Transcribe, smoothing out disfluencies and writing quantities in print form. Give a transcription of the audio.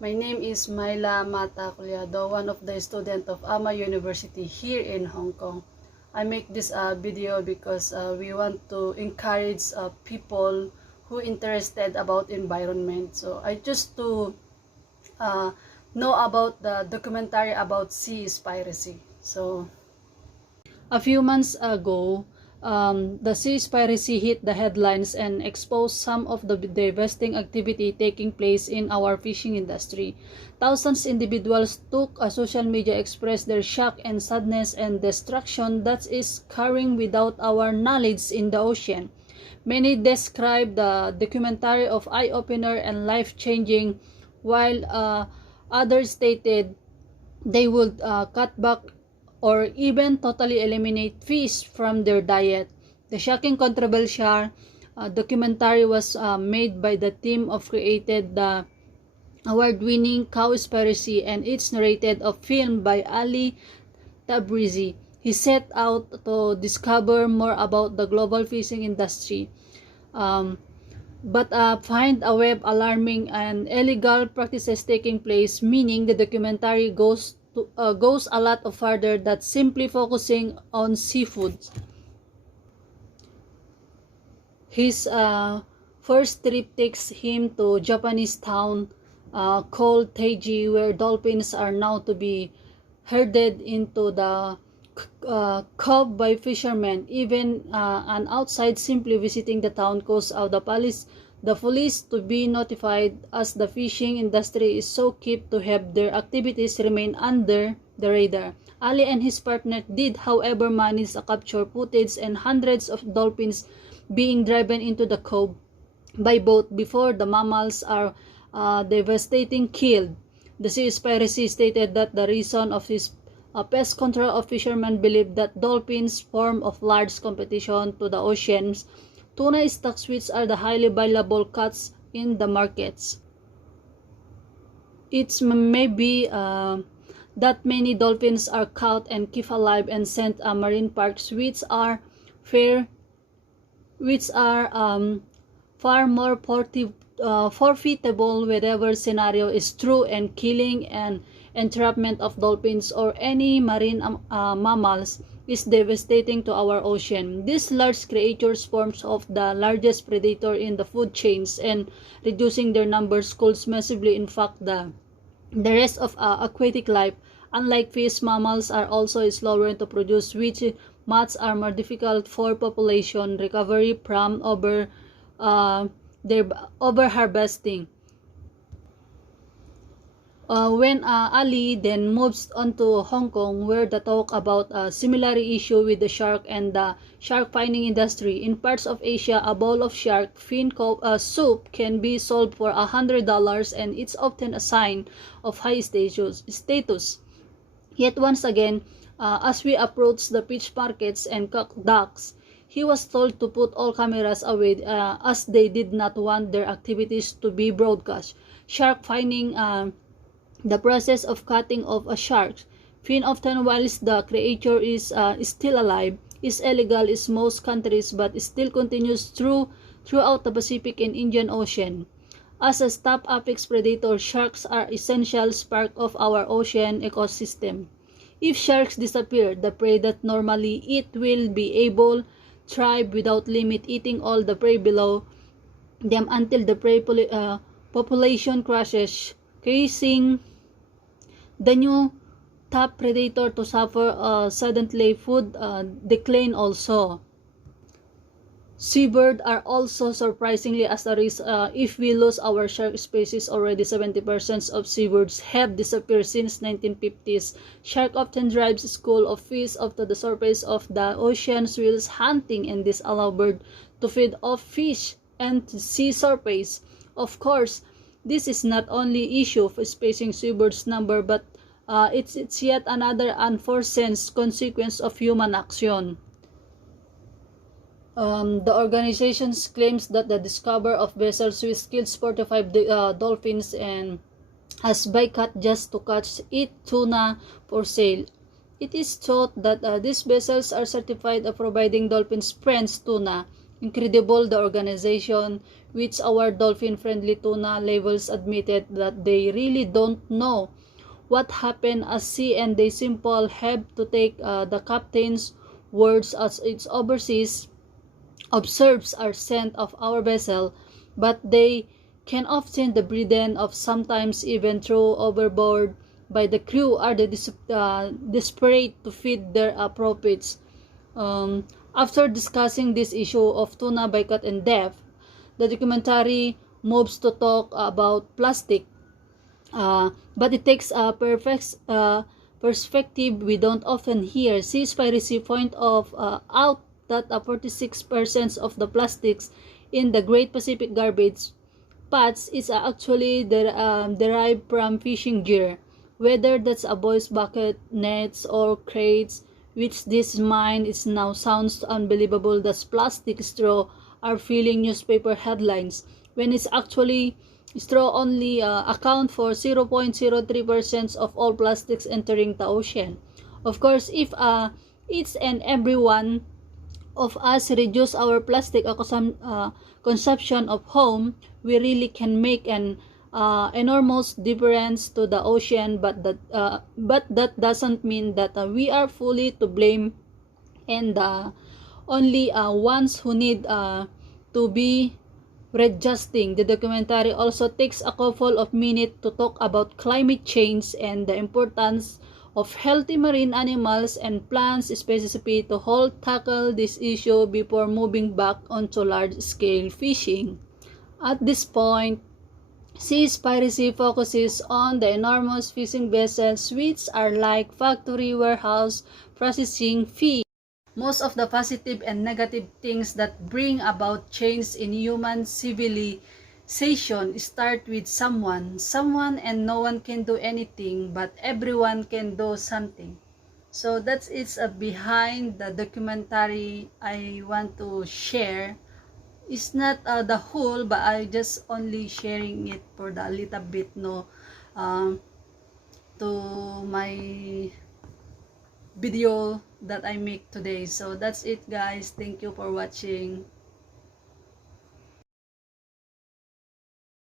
My name is Myla Mata Culiado, one of the students of mhy University here in Hong Kong. I make this video because we want to encourage people who interested about environment. So I just to uh, know about the documentary about Seaspiracy. So a few months ago, the Seaspiracy hit the headlines and exposed some of the devastating activity taking place in our fishing industry. Thousands of individuals took social media express their shock and sadness and destruction that is occurring without our knowledge in the ocean. Many described the documentary of eye-opener and life-changing, while others stated they would cut back or even totally eliminate fish from their diet. The shocking controversial documentary was made by the team of created the award-winning Seaspiracy, and it's narrated of film by Ali Tabrizi. He set out to discover more about the global fishing industry, but find a web alarming and illegal practices taking place, meaning the documentary goes a lot further than simply focusing on seafood. His first trip takes him to Japanese town called Teiji, where dolphins are now to be herded into the cove by fishermen. Even an outside simply visiting the town causes the police to be notified, as the fishing industry is so kept to have their activities remain under the radar. Ali and his partner did, however, manage to capture footage and hundreds of dolphins being driven into the cove by boat before the mammals are devastating killed. The Seaspiracy stated that the reason of this pest control of fishermen believe that dolphins form of large competition to the oceans tuna stocks, which are the highly valuable cuts in the markets. It may be that many dolphins are caught and kept alive and sent to marine parks, which are far more forfeitable wherever scenario is true, and killing and entrapment of dolphins or any marine mammals is devastating to our ocean. These large creatures forms of the largest predator in the food chains, and reducing their numbers could massively impact the rest of aquatic life. Unlike fish, mammals are also slower to produce, which much are more difficult for population recovery from their overharvesting. When Ali then moves on to Hong Kong, where the talk about a similar issue with the shark and the shark fining industry. In parts of Asia, a bowl of shark fin soup can be sold for $100, and it's often a sign of high status. Yet once again, as we approach the fish markets and docks, he was told to put all cameras away as they did not want their activities to be broadcast. Shark fining, the process of cutting off a shark's fin, often whilst the creature is still alive, is illegal in most countries, but still continues throughout the Pacific and Indian Ocean. As a top apex predator, sharks are essential part of our ocean ecosystem. If sharks disappear, the prey that normally eat will be able to thrive without limit, eating all the prey below them until the prey population crashes, causing the new top predator to suffer suddenly food decline also. Seabirds are also surprisingly as a risk if we lose our shark species. Already 70% of seabirds have disappeared since 1950s. Shark often drives school of fish up to the surface of the oceans whilst hunting, and this allows birds to feed off fish and to sea surface. Of course, this is not only issue for spacing seabirds number, but it's yet another unforeseen consequence of human action. The organization claims that the discovery of vessels with skills 45 dolphins and has bycaught just to catch tuna for sale. It is thought that these vessels are certified of providing dolphins friends tuna incredible the organization, which our dolphin-friendly tuna labels admitted that they really don't know what happened at sea and they simply have to take the captain's words as its overseas observes are sent of our vessel, but they can often the burden of sometimes even thrown overboard by the crew are the desperate to feed their profits. After discussing this issue of tuna boycott in depth, the documentary moves to talk about plastic. But it takes a perfect perspective we don't often hear. Seaspiracy point out that 46% of the plastics in the Great Pacific garbage patch is actually derived from fishing gear, whether that's a boy's bucket, nets, or crates, which this mine is now sounds unbelievable that plastic straw are filling newspaper headlines, when it's actually straw only account for 0.03% of all plastics entering the ocean. Of course, if each and every one of us reduce our plastic consumption of home, we really can make an enormous difference to the ocean. But that doesn't mean that we are fully to blame and only ones who need to be readjusting. The documentary also takes a couple of minutes to talk about climate change and the importance of healthy marine animals and plants, specifically to help tackle this issue before moving back onto large-scale fishing. At this point, Seaspiracy focuses on the enormous fishing vessels which are like factory warehouse processing fish. Most of the positive and negative things that bring about change in human civilization start with someone and no one can do anything but everyone can do something. So that's it's behind the documentary I want to share. It's not the whole, but I just only sharing it for the little bit to my video that I make today. So that's it guys. Thank you for watching.